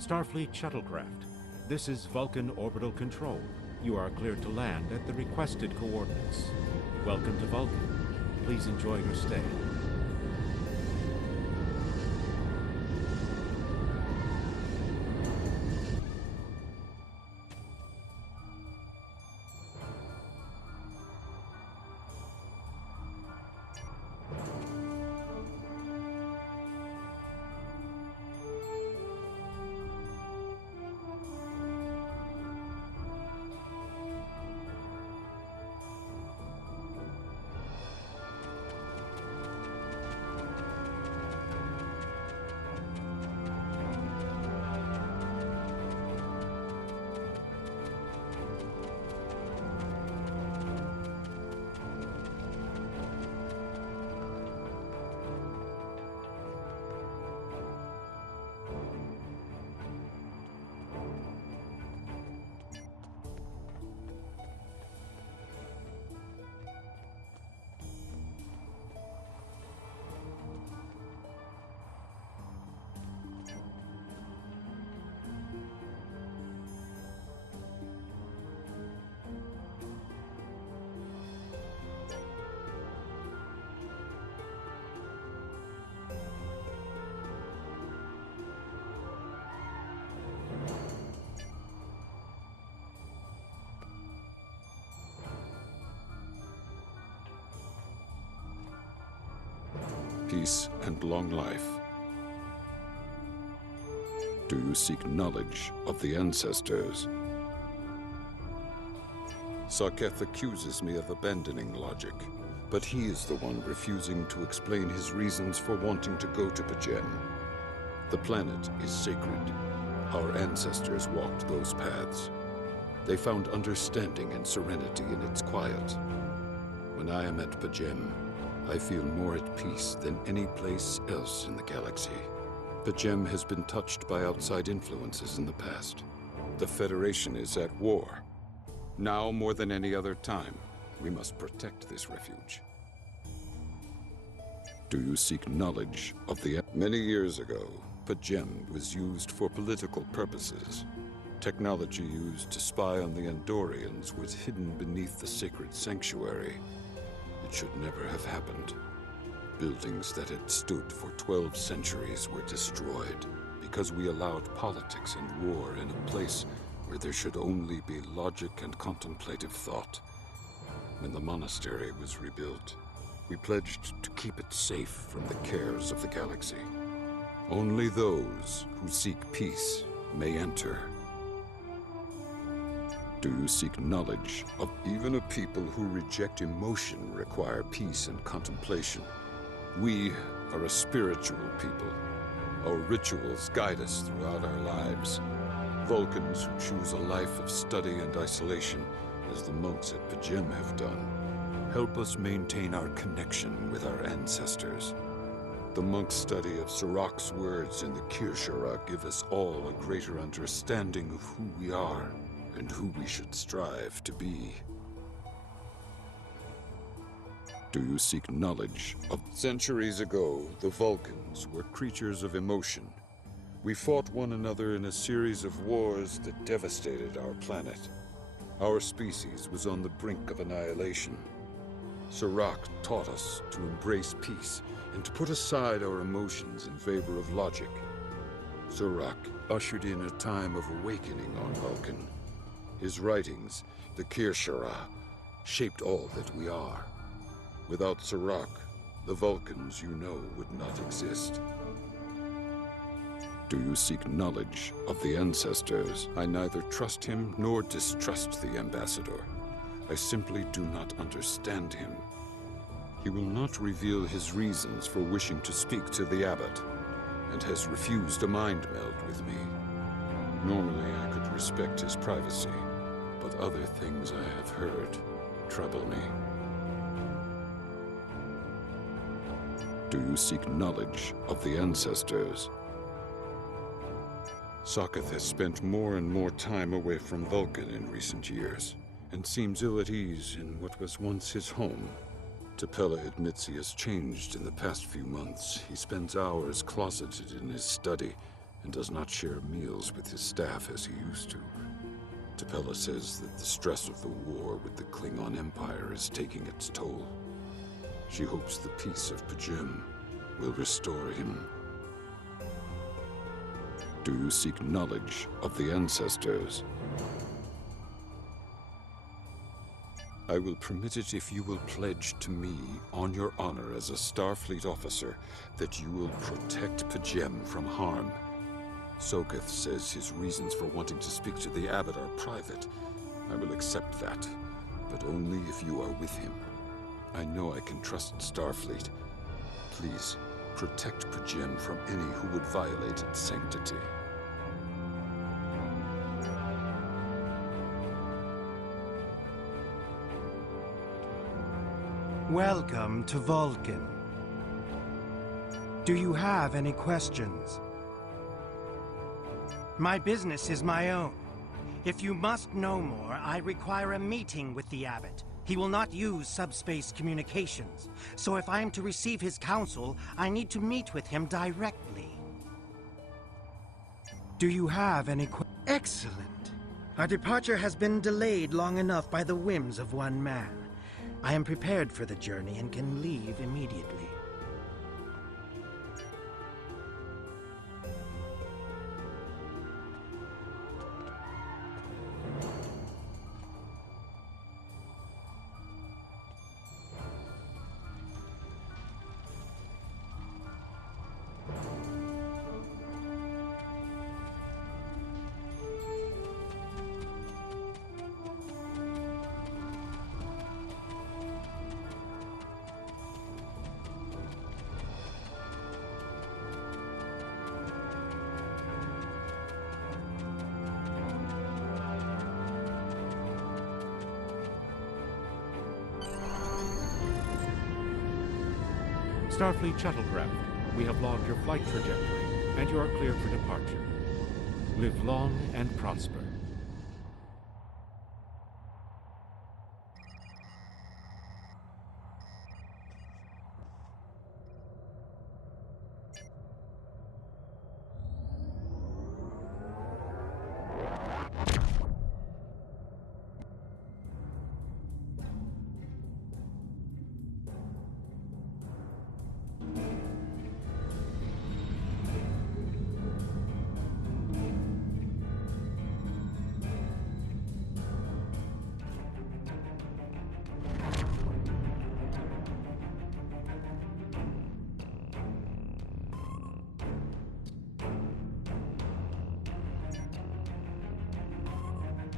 Starfleet shuttlecraft. This is Vulkan Orbital Control. You are cleared to land at the requested coordinates. Welcome to Vulkan. Please enjoy your stay. Peace and long life. Do you seek knowledge of the ancestors? Sokketh accuses me of abandoning logic, but he is the one refusing to explain his reasons for wanting to go to P Jem. The planet is sacred. Our ancestors walked those paths. They found understanding and serenity in its quiet. When I am at P Jem, I feel more at peace than any place else in the galaxy. P Jem has been touched by outside influences in the past. The Federation is at war. Now more than any other time, we must protect this refuge. Do you seek knowledge of the... Many years ago, P Jem was used for political purposes. Technology used to spy on the Andorians was hidden beneath the sacred sanctuary. It should never have happened. Buildings that had stood for 12 centuries were destroyed because we allowed politics and war in a place where there should only be logic and contemplative thought. When the monastery was rebuilt, we pledged to keep it safe from the cares of the galaxy. Only those who seek peace may enter. Do you seek knowledge of... Even a people who reject emotion require peace and contemplation. We are a spiritual people. Our rituals guide us throughout our lives. Vulcans who choose a life of study and isolation, as the monks at P Jem have done, help us maintain our connection with our ancestors. The monk's study of Sirach's words in the Kirshara give us all a greater understanding of who we are and who we should strive to be. Do you seek knowledge of... Centuries ago, the Vulcans were creatures of emotion. We fought one another in a series of wars that devastated our planet. Our species was on the brink of annihilation. Sirach taught us to embrace peace and to put aside our emotions in favor of logic. Sirach ushered in a time of awakening on Vulcan. His writings, the Kirshara, shaped all that we are. Without Sirach, the Vulcans you know would not exist. Do you seek knowledge of the ancestors? I neither trust him nor distrust the ambassador. I simply do not understand him. He will not reveal his reasons for wishing to speak to the abbot, and has refused a mind meld with me. Normally I could respect his privacy, but other things I have heard trouble me. Do you seek knowledge of the ancestors? Sokketh has spent more and more time away from Vulcan in recent years, and seems ill at ease in what was once his home. T'Pela admits he has changed in the past few months. He spends hours closeted in his study, and does not share meals with his staff as he used to. T'Pella says that the stress of the war with the Klingon Empire is taking its toll. She hopes the peace of P Jem will restore him. Do you seek knowledge of the ancestors? I will permit it if you will pledge to me, on your honor as a Starfleet officer, that you will protect P Jem from harm. Sokketh says his reasons for wanting to speak to the Abbot are private. I will accept that, but only if you are with him. I know I can trust Starfleet. Please, protect P Jem from any who would violate its sanctity. Welcome to Vulkan. Do you have any questions? My business is my own. If you must know more, I require a meeting with the Abbot. He will not use subspace communications, so if I am to receive his counsel, I need to meet with him directly. Do you have any Excellent. Our departure has been delayed long enough by the whims of one man. I am prepared for the journey and can leave immediately. Starfleet shuttlecraft, we have logged your flight trajectory, and you are cleared for departure. Live long and prosper.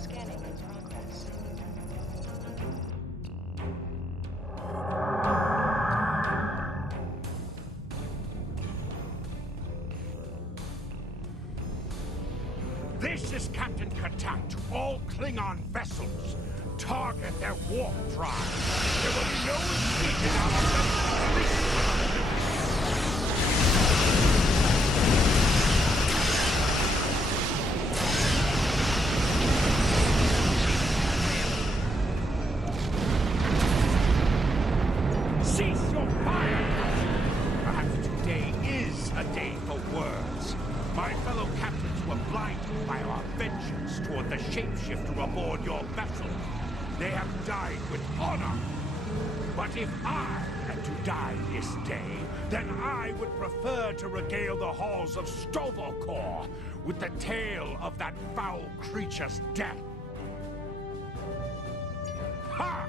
Scanning in progress. This is Captain Katak to all Klingon vessels. Target their warp drive. There will be no escaping our vessels. Cease your fire, Captain! Perhaps today is a day for words. My fellow captains were blinded by our vengeance toward the shapeshifter aboard your vessel. They have died with honor. But if I am to die this day, then I would prefer to regale the halls of Stovokor with the tale of that foul creature's death. Ha!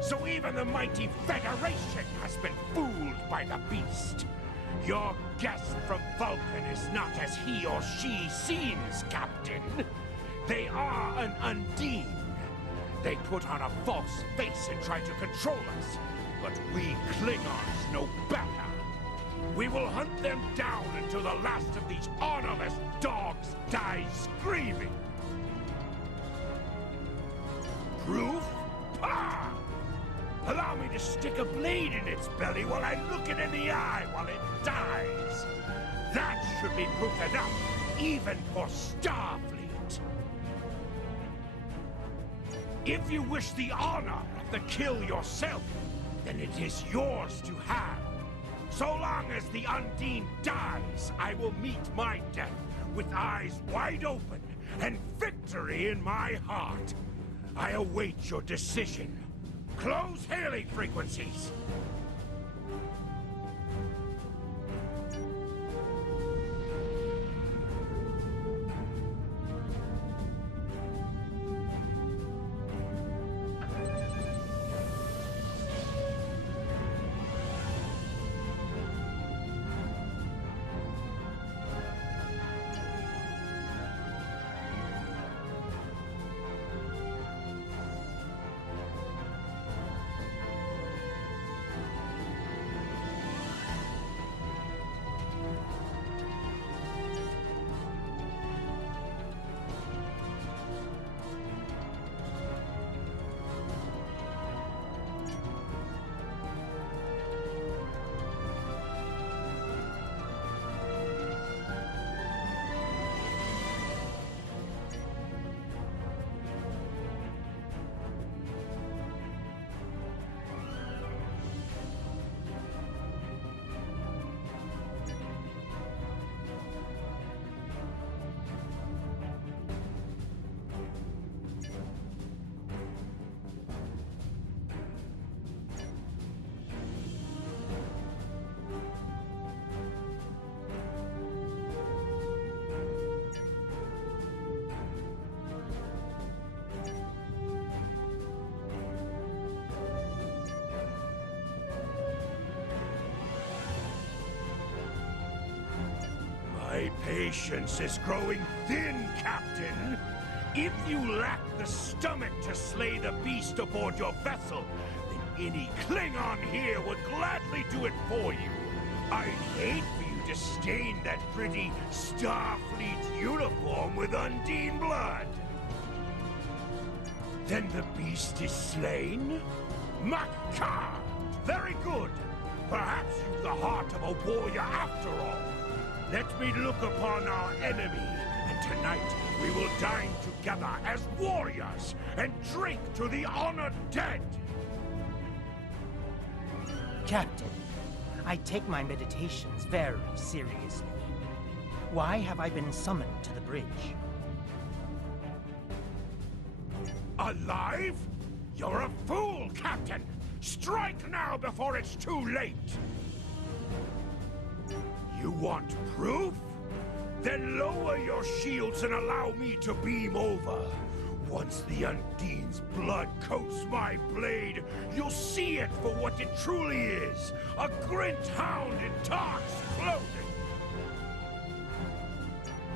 So even the mighty Federation has been fooled by the beast. Your guest from Vulkan is not as he or she seems, Captain. They are an Undine. They put on a false face and try to control us. But we Klingons know better. We will hunt them down until the last of these honorless dogs dies screaming. Proof? Ah! Allow me to stick a blade in its belly while I look it in the eye while it dies. That should be proof enough, even for Starfleet. If you wish the honor of the kill yourself, then it is yours to have. So long as the Undine dies, I will meet my death with eyes wide open and victory in my heart. I await your decision. Close hailing frequencies. My patience is growing thin, Captain. If you lack the stomach to slay the beast aboard your vessel, then any Klingon here would gladly do it for you. I'd hate for you to stain that pretty Starfleet uniform with Undine blood. Then the beast is slain? Makar! Very good. Perhaps you've the heart of a warrior after all. Let me look upon our enemy, and tonight we will dine together as warriors and drink to the honored dead. Captain, I take my meditations very seriously. Why have I been summoned to the bridge? Alive? You're a fool, Captain! Strike now before it's too late! You want proof? Then lower your shields and allow me to beam over. Once the Undine's blood coats my blade, you'll see it for what it truly is. A Grint hound in Tark's clothing.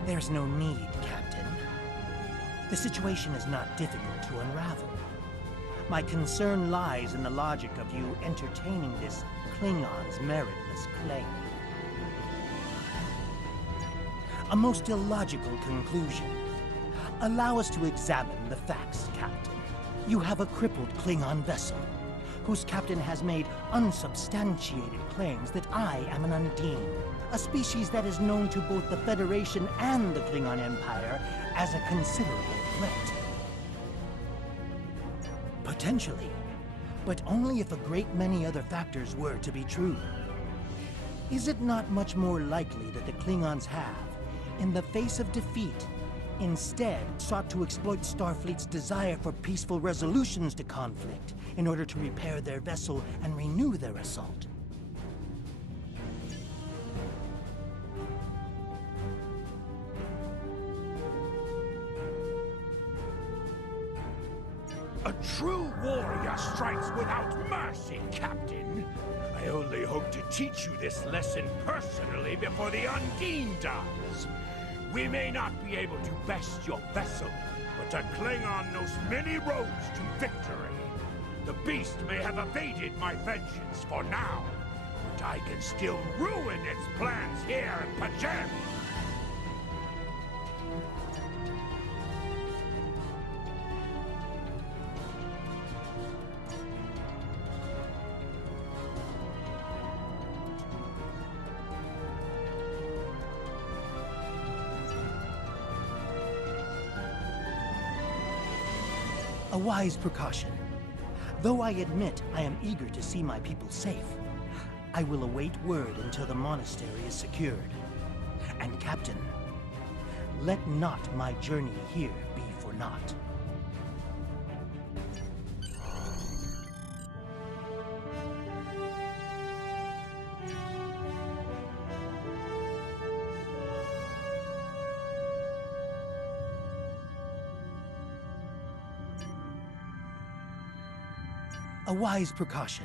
There's no need, Captain. The situation is not difficult to unravel. My concern lies in the logic of you entertaining this Klingon's meritless claim. A most illogical conclusion. Allow us to examine the facts, Captain. You have a crippled Klingon vessel, whose captain has made unsubstantiated claims that I am an Undine, a species that is known to both the Federation and the Klingon Empire as a considerable threat. Potentially, but only if a great many other factors were to be true. Is it not much more likely that the Klingons have, in the face of defeat, instead sought to exploit Starfleet's desire for peaceful resolutions to conflict in order to repair their vessel and renew their assault? A true warrior strikes without mercy, Captain. I only hope to teach you this lesson personally before the Undine does. We may not be able to best your vessel, but a Klingon knows many roads to victory. The beast may have evaded my vengeance for now, but I can still ruin its plans here in P Jem. A wise precaution. Though I admit I am eager to see my people safe, I will await word until the monastery is secured. And Captain, Let not my journey here be for naught. A wise precaution.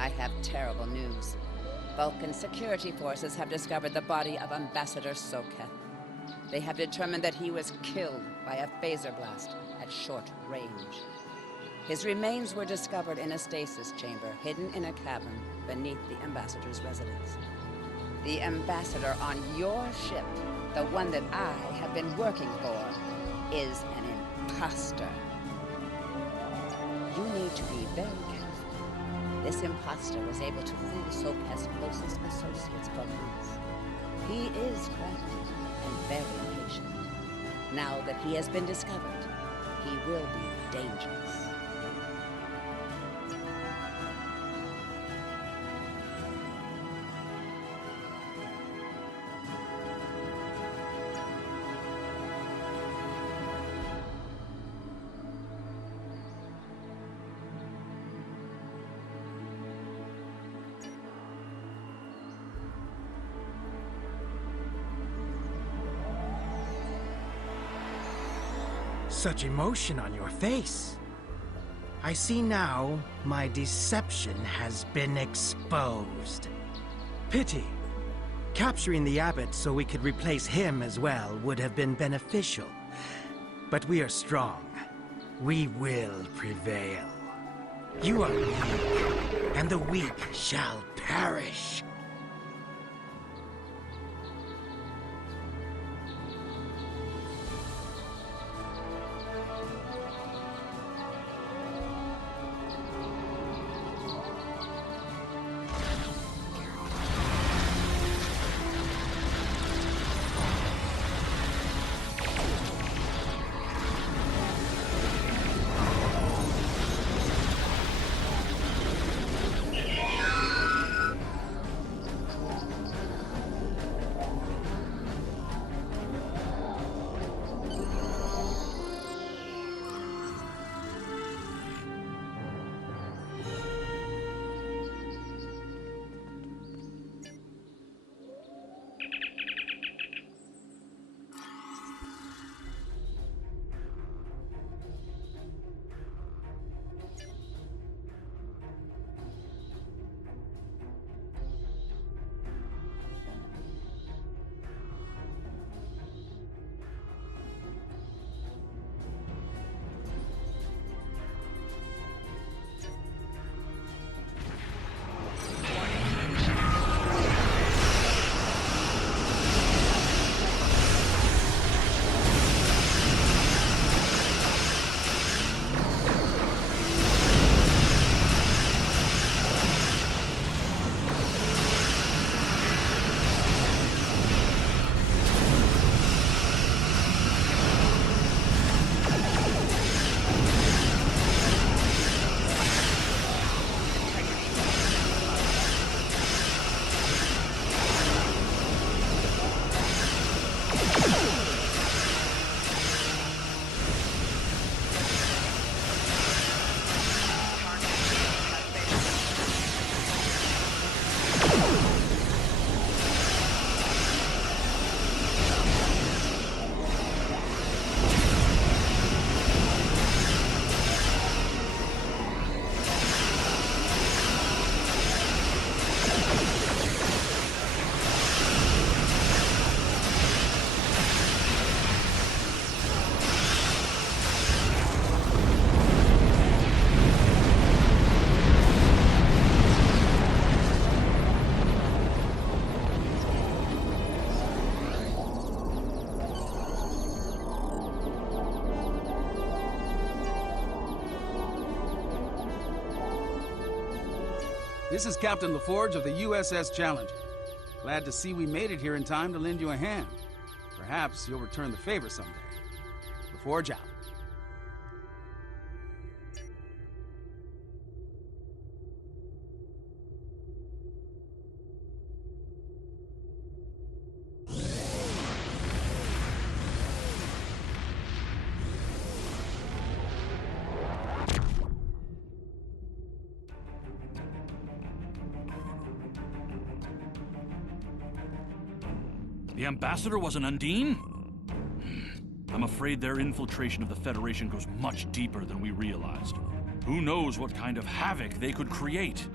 I have terrible news. Vulcan security forces have discovered the body of Ambassador Sokketh. They have determined that he was killed by a phaser blast at short range. His remains were discovered in a stasis chamber hidden in a cavern beneath the Ambassador's residence. The Ambassador on your ship, the one that I have been working for, is an imposter. You need to be very careful. This imposter was able to fool Sokketh's closest associates for months. He is crafty and very impatient. Now that he has been discovered, He will be dangerous. Such emotion on your face. I see now my deception has been exposed. Pity. Capturing the abbot so we could replace him as well would have been beneficial. But we are strong. We will prevail. You are weak, and the weak shall perish. This is Captain LaForge of the USS Challenger. Glad to see we made it here in time to lend you a hand. Perhaps you'll return the favor someday. LaForge out. The ambassador was an Undine? I'm afraid their infiltration of the Federation goes much deeper than we realized. Who knows what kind of havoc they could create?